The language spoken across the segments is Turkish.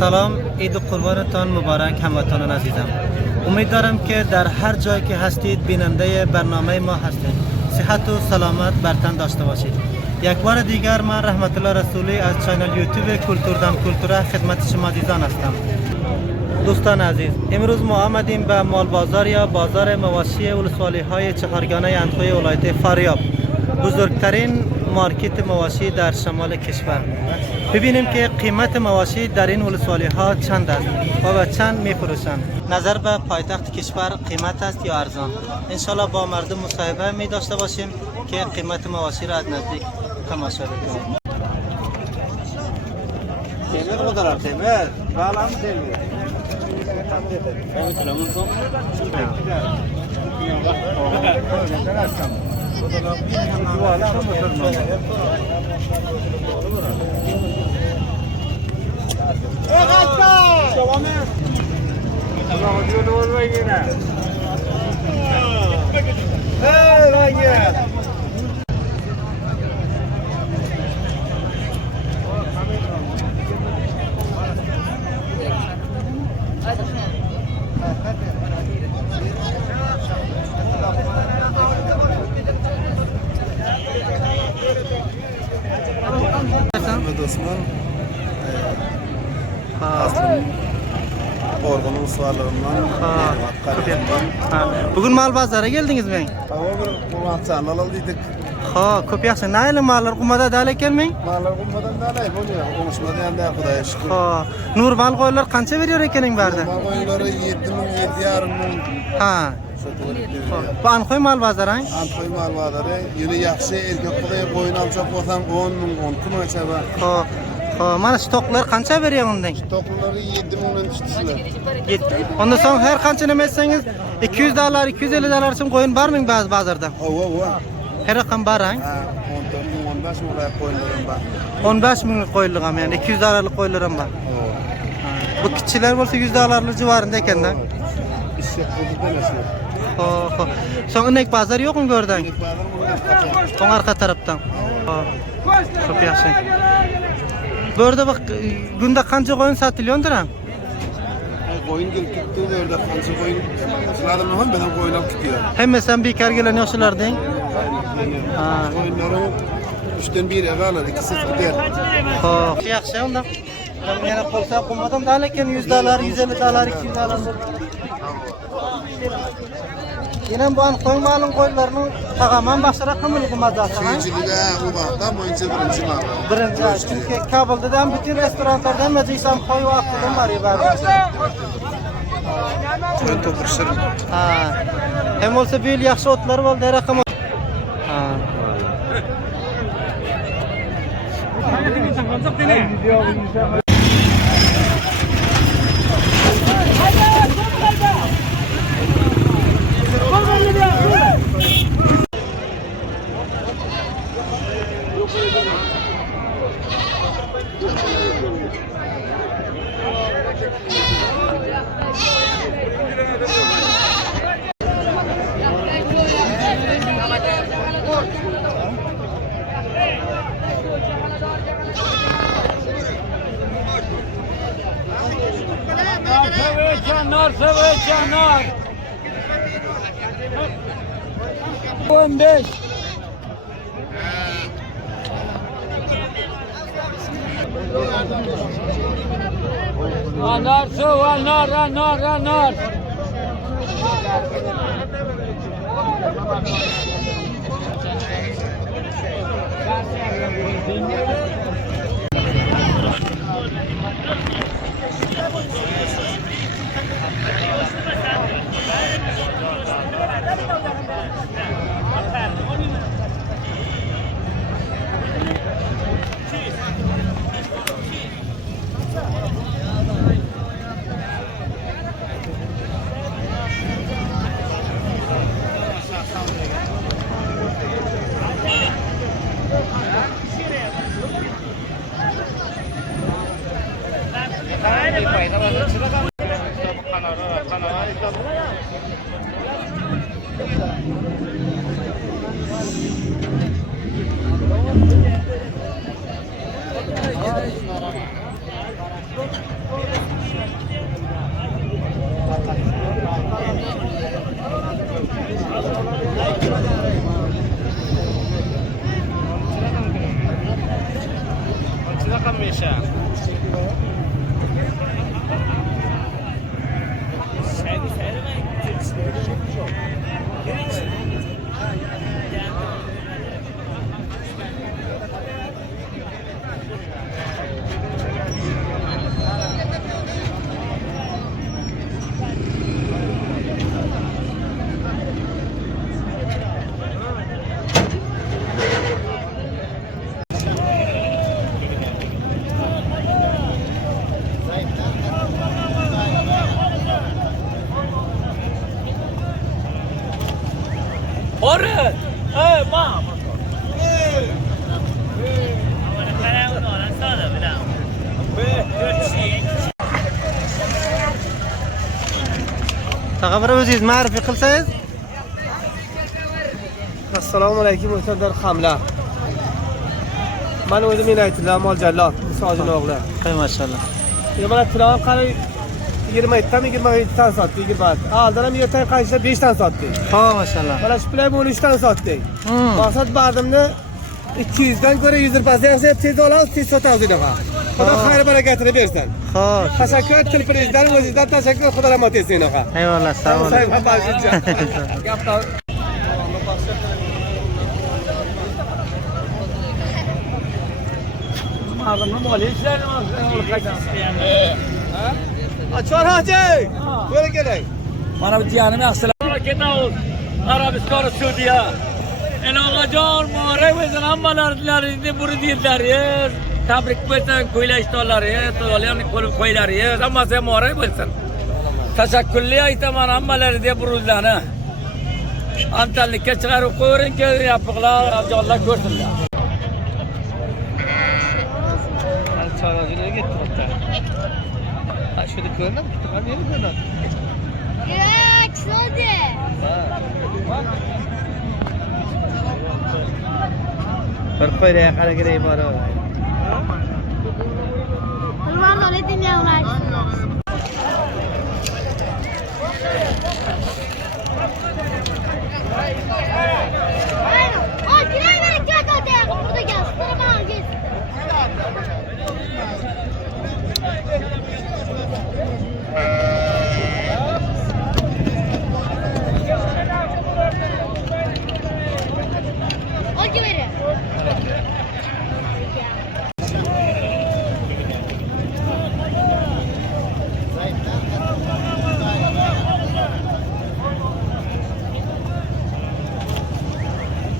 سلام، عید قربانتان مبارک هموطنان عزیزم. امیدوارم که در هر جایی که هستید بیننده برنامه ما هستید. صحت و سلامت بر تن داشته باشید. یک بار دیگر من رحمت الله رسولی از چینل یوتیوب کولتوردم کولتوره خدمت شما عزیزان هستم. دوستان عزیز، امروز ما آمدیم به مال بازار یا بازار مواشی ولسوالی های چهارگانه اندخوی ولایت فاریاب، بزرگترین مارکت مواشی در شمال کشور. ببینیم که قیمت مواشی در این ولسوالی ها چند است و به چند می فروشند. نظر به پایتخت کشور قیمت است یا ارزان؟ انشالله با مردم مصاحبه می داشته باشیم که قیمت مواشی را از نزدیک تماشا بکنیم. تمر قدر تمر بالام تمر Osman Orgun'un suallarından Bugün mal pazara geldiniz mi? Hava bir çanal aldıydık. Ha, köp yaxşı. Naylı mallar kumada dale gelmeyin? Mallar kummadan da ne oluyor? Konuşmadı yani Xudoya şükür. Ha, normal qo'ylar qancha veriyor ekening barda? Mal qo'ylari 7.000 7.500. Ha. Bu Anxoy mal bazarı? Anxoy mal bazarı. Yine yaxşı erkek Xudoya qo'yin alsak bo'lsam 10.000 10.000 chaba. Ha. Ha, mana shu toqlar qancha beriyor undan? Toqlari 7.000 dan tushdilar. Ondan so'ng har qancha nima etsangiz $200 $250 so'm qo'yin barming bozorda? Va. Her raqam bar, ha? 10 15 ming qo'yinlarim bor. 15 minglik qo'yinlar ham, ya'ni $200'lik qo'yinlar ham bor. Bu kichiklar bo'lsa $100'lar civarında ekanda. İşte qo'ydilar. Ha. So'ng inek bozor yo'qmi bu yerda? So'ng arqa tarafdan. Ha. Çok yaxshi. Bu yerda bak günde qancha qo'yin sotilyodir ham? Qo'yin kelib ketdi, bu yerda qancha qo'yin sizlarni ham bilan qo'ylab ketdi. Hammasi ham bekor kelgan yoshlarding. Ha. Qo'yinlarim 3dan 1 ag'alar, ikkisi gider. Ha. Yaxshi unda. Yana qolsa qolmadim da lekin $100, $150, $200. Yine bu an koymalın koylarının tağaman başlara kımılığı mazası. Suyuculuğa bu bağdan boyunca birinci var. Birinci. Çünkü Kabul'da da bütün restoranlarda meclisam koy vaktidim var ya bari. Ben topurşarım. Ha. Hem olsa böyle yaxşı otlar oldu her rakam. Ha. Canlar. 15. Anar su, anar. رقم میشه آره ما تقبل عزیز معرفی قلسیز السلام علیکم محترم خمله من اومدم این ایتلا مال جلال مساجد اوغله خیلی ماشاءالله یه من اطلاع قرار 20 تا میگه ما 20 ساعت دیگه بعد دارم یه تا قایشه 20 ساعت دی ها ماشاءالله ولی شپلای 13 ساعت دی مقصد بعدم نه 200'den göre 100 fazla yapsa $30 $300,000 خدا خیر برکت رو برسن خوش تشکر از تلفریزدن وزیدن تشکر خدا رحمت ایسین آقا ایوالله سلام صاحب علیکم. باشید جان مردم مالیش چهار حاجی برو گلی من به دیانم اصلا کتاوز عربستان سعودیه این آقا جان ماره بزن همه لرزیده برو دیر دریه تبریک بزن کویل اشتالریه تولیان کویلریه همه سه ماره بزن تشکلی ایتا من همه لرزیده برو زنه انتلی کچغر و قورن که یا پغلا جالله گرسل چهار حاجی نگید شده کنم من نمیدونم یک شده برخوره یا خرگره بارا الوار داره دنیا اونش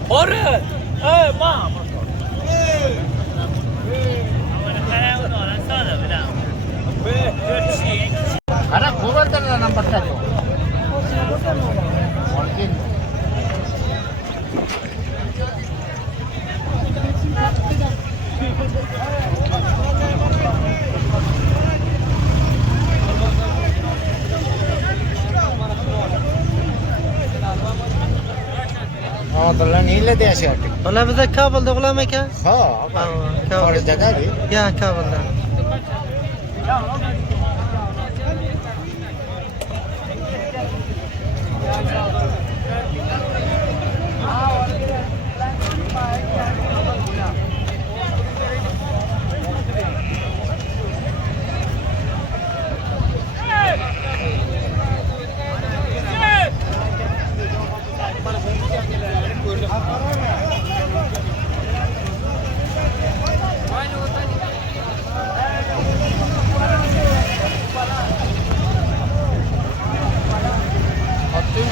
آره ما Ahora cúbrete la number 2. والله نیل دی اشارت والله بذار کابل ده غلامه که ها کابل جگہ بھی یا کابل ده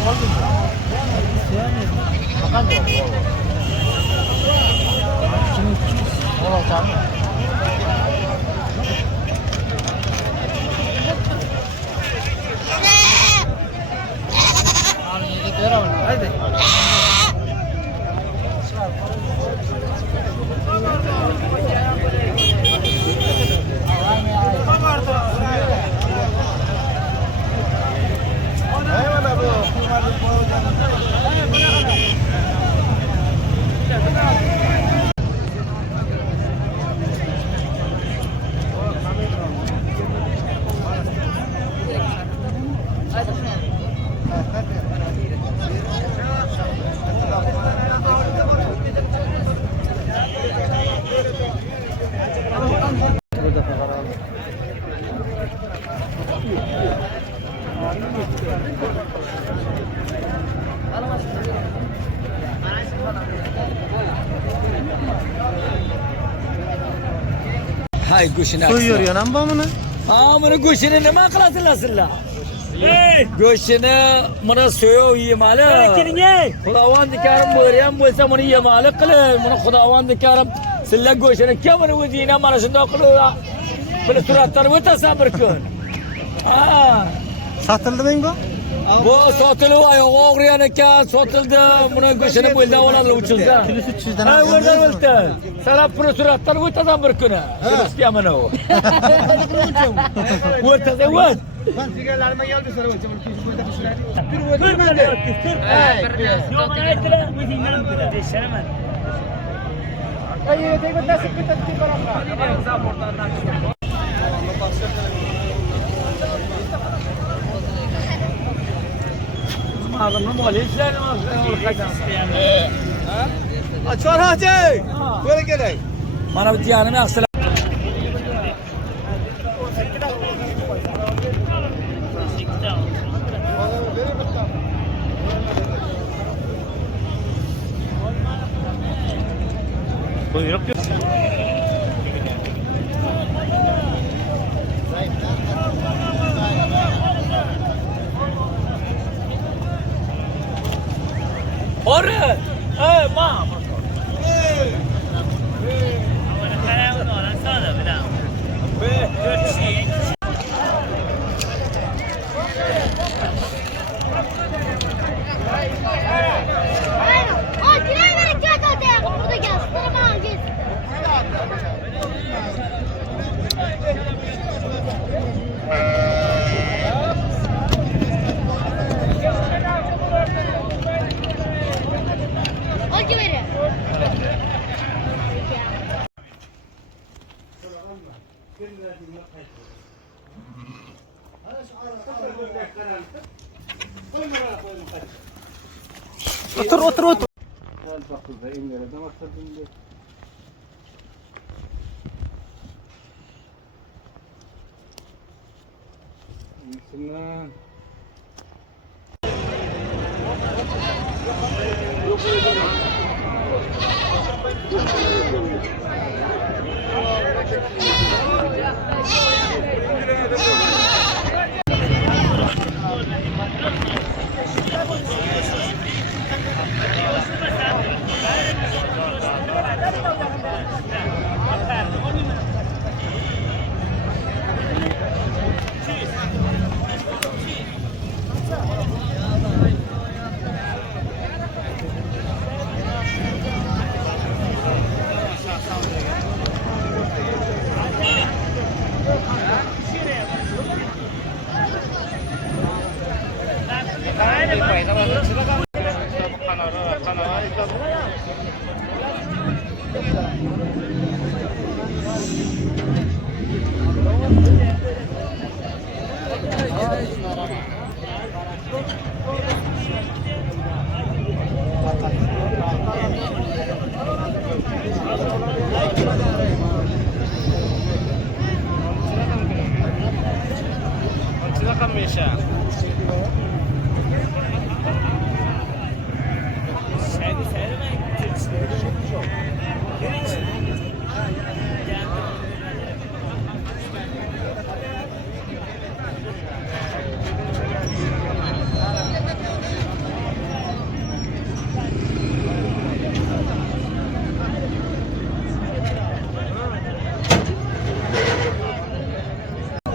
Oldu mu? Hay go'shini. So'yyorgan ham buni. Ha, buni go'shini nima qilasizlar sizlar? Go'shini buni so'yib yemali. Xudovand karim bo'ri ham bo'lsa buni yemali qilib, buni Xudovand karim sizlar go'shini kim buni o'zingizga mana shunday qilib buni suratlarni o'tasan bir kun. Ha. Sotildimi bu? Bu sotilib oyog'i og'rigan ekan, sotildi. Buni go'shini bo'ldan oladi uchilda. Kilosi 300 dan. Ha, o'rdan o'ldi. Sanab pul suratlarni o'tasan bir kuni. Shunisi ham mana u. O'rtada o't. Ben sigalarıma geldi sana hocam. Yok, aytdilar, o'zingdan aytdilar. Desharaman. Açar hacı. Böyle gelin. Mana bu jiyanim yaxshi. Buyruq yok. Ora! Ma. Ay, girer verin gel hadi. Burada gel. Sıra gel. Al giveri. Otur otur otur.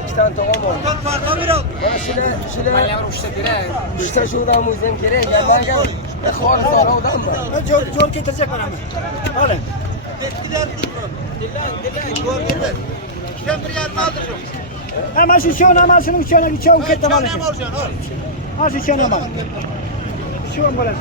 İki tane tamam oldu. Bak farka bir al. Ya şile. Ben yavrum işte direk. İşte şuradan muzem gerek. Ya ben gel. Ne kadar sonra odan mı? Jor getirecek bana mı? Alın. Gider durun. Diller. Jor getir. Sen bir yer mi aldırıyorsun? Hemen şu şunun içine geçiyor. Uket Ne alacaksın? Ha şu şuna bak. Şu an böyle.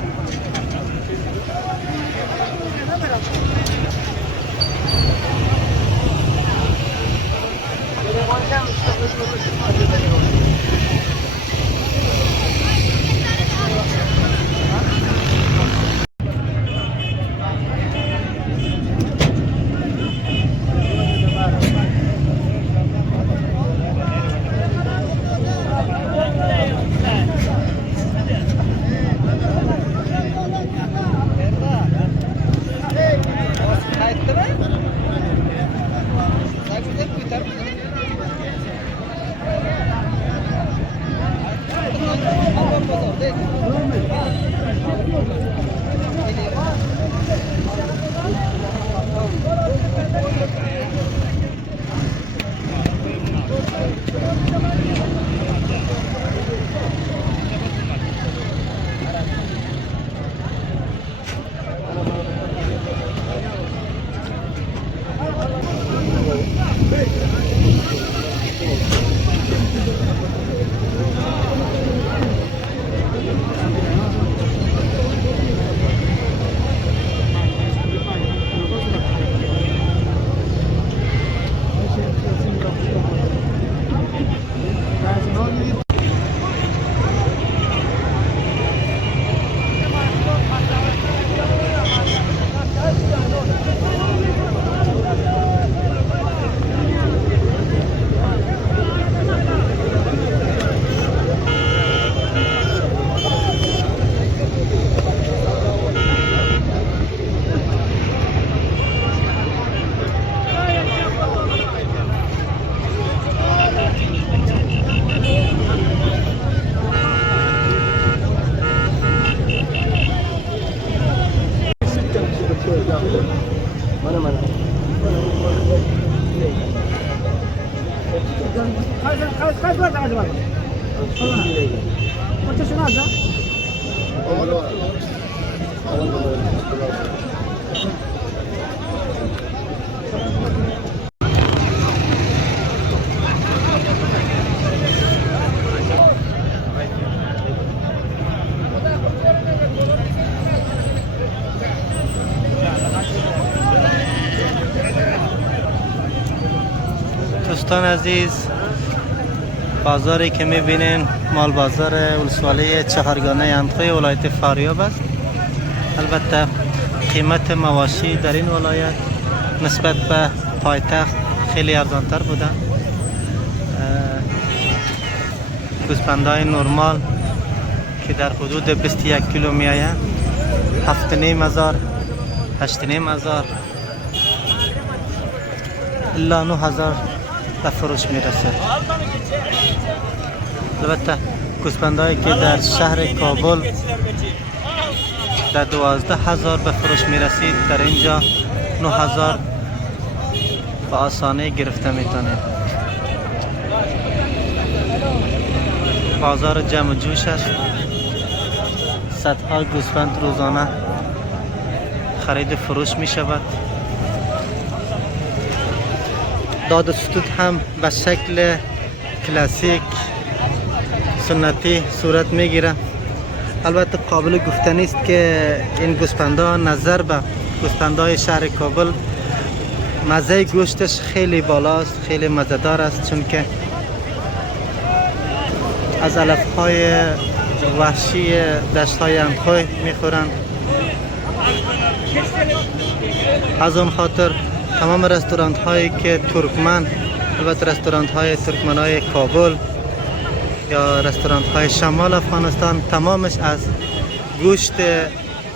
Kaç var acaba? Kaçışını alacağım. دوستان عزیز، بازاری که میبینین مال بازار ولسوالی چهارگانه اندخوی ولایت فاریاب است. البته قیمت مواشی در این ولایت نسبت به پایتخت خیلی ارزانتر بوده. گوسفندای نرمال که در حدود 21 کیلو می آید 7,500 8,500 الا 9,000 به فروش می رسد. البته گوسفندایی که در شهر کابل در 12,000 به فروش می رسید، در اینجا 9,000 به آسانی گرفته می تونید. بازار جمع جوش است. صدها گوسفند روزانه خرید فروش می شود. داد و ستود هم به شکل کلاسیک سنتی صورت می گیره. البته قابل گفتنی است که این گوسفندها نظر به گوسفندهای شهر کابل مزه گوشتش خیلی بالاست، خیلی مزه‌دار است، چون که از علفهای وحشی دشت‌های اندخوی میخورند. از اون خاطر تمام رستوران هایی که ترکمن، البته رستوران های ترکمن های کابل یا رستوران های شمال افغانستان، تمامش از گوشت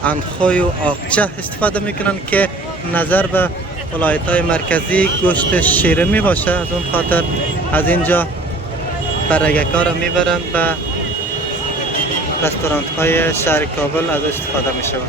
اندخوی و آقچه استفاده میکنن که نظر به ولایت های مرکزی گوشت شیرین می باشه. از اون خاطر از اینجا برگکا را میبرند به رستوران های شهر کابل از استفاده می شود.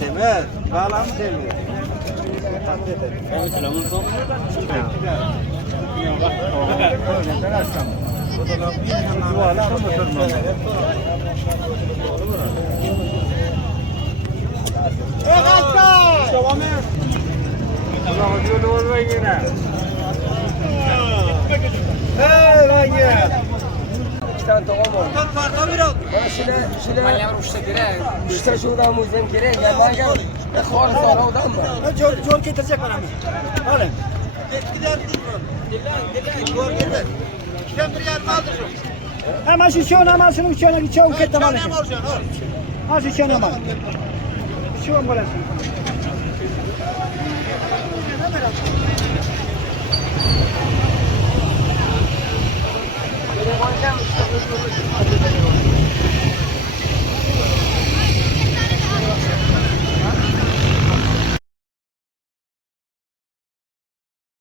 Temel, bağlam temel. Hey lan ya. İki tane tohum var. Bana şile mallar uçta gerek. Uçta şuradan muzem gerek. Gel bana gel. Ne khor sonra odan mı? Jol getirecek bana. Alın. Hemen şu şunu hemen şunu gideceğim alın. Ha şu şunu hemen. Şu an burası.